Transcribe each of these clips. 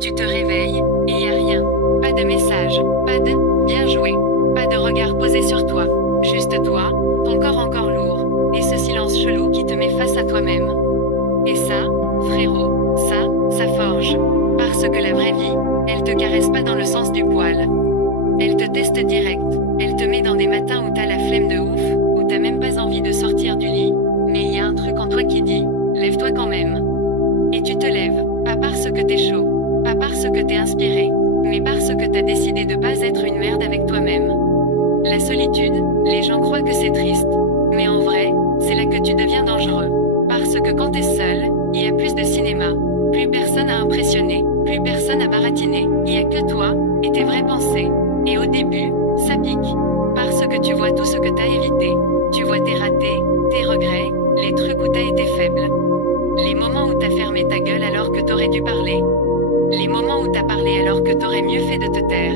Tu te réveilles, et y a rien. Pas de message, pas de bien joué, pas de regard posé sur toi. Juste toi, ton corps encore lourd, et ce silence chelou qui te met face à toi-même. Et ça, frérot, ça forge. Parce que la vraie vie, elle te caresse pas dans le sens du poil. Elle te teste direct. Elle te met dans des matins où t'as la flemme de ouf, où t'as même pas envie de sortir du lit, mais il y a un truc en toi qui dit, lève-toi quand même. Et tu te lèves, pas parce que t'es chaud, pas parce que t'es inspiré, mais parce que t'as décidé de pas être une merde avec toi-même. La solitude, les gens croient que c'est triste, mais en vrai, c'est là que tu deviens dangereux. Parce que quand t'es seul, il y a plus de cinéma, plus personne à impressionner, plus personne à baratiner, il y a que toi, et tes vraies pensées. Et au début, ça pique. Parce que tu vois tout ce que t'as évité. Tu vois tes ratés, tes regrets, les trucs où t'as été faible. Les moments où t'as fermé ta gueule alors que t'aurais dû parler. Les moments où t'as parlé alors que t'aurais mieux fait de te taire.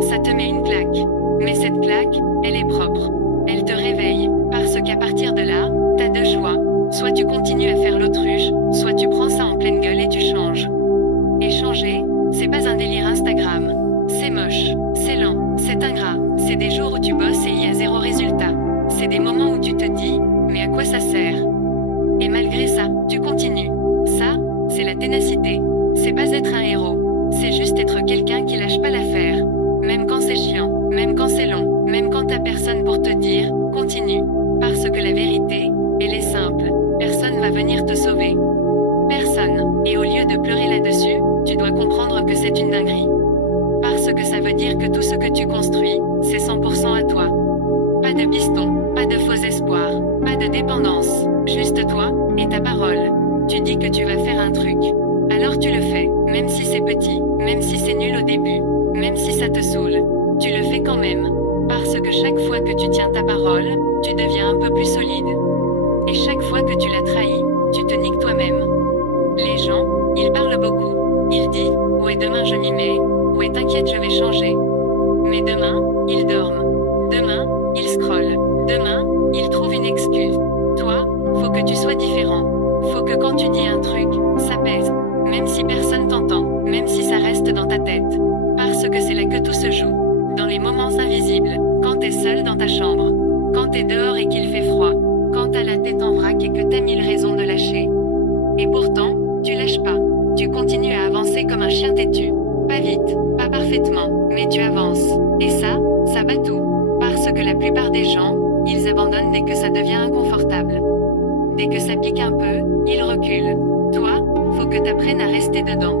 Ça te met une claque. Mais cette claque, elle est propre. Elle te réveille, parce qu'à partir de là, t'as deux choix. Soit tu continues à faire l'autruche, soit tu prends ça en pleine gueule et tu changes. Et changer, c'est pas un délire Instagram. C'est moche, c'est lent, c'est ingrat, c'est des jours où tu bosses et il y a zéro résultat. C'est des moments où tu te dis, mais à quoi ça sert? Et malgré ça, tu continues. Ça, c'est la ténacité. C'est pas être un héros. C'est juste être quelqu'un qui lâche pas l'affaire. Même quand c'est chiant, même quand c'est long, même quand t'as personne pour te dire, continue. Parce que la vérité, elle est simple. Personne va venir te sauver. Personne. Et au lieu de pleurer là-dessus, tu dois comprendre que c'est une dinguerie. Parce que ça veut dire que tout ce que tu construis, c'est 100% à toi. Pas de piston, pas de faux espoirs, pas de dépendance. Juste toi, et ta parole. Tu dis que tu vas faire un truc. Alors tu le fais, même si c'est petit, même si c'est nul au début, même si ça te saoule. Tu le fais quand même. Parce que chaque fois que tu tiens ta parole, tu deviens un peu plus solide. Et chaque fois que tu la trahis, tu te niques toi-même. Les gens, ils parlent beaucoup. Ils disent, ouais demain je m'y mets, ouais t'inquiète je vais changer. Mais demain, ils dorment. Demain, ils scrollent. Demain, ils trouvent une excuse. Toi, faut que tu sois différent. Faut que quand tu dis un truc, ça pèse. Même si personne t'entend, même si ça reste dans ta tête. Parce que c'est là que tout se joue. Dans les moments invisibles, quand t'es seul dans ta chambre. Quand t'es dehors et qu'il fait froid. Quand t'as la tête en vrac et que t'as mille raisons de lâcher. Et pourtant, tu lâches pas. Tu continues à avancer comme un chien têtu. Pas vite, pas parfaitement, mais tu avances. Et ça bat tout. Parce que la plupart des gens, ils abandonnent dès que ça devient inconfortable. Dès que ça pique un peu, ils reculent. Toi, faut que t'apprennes à rester dedans.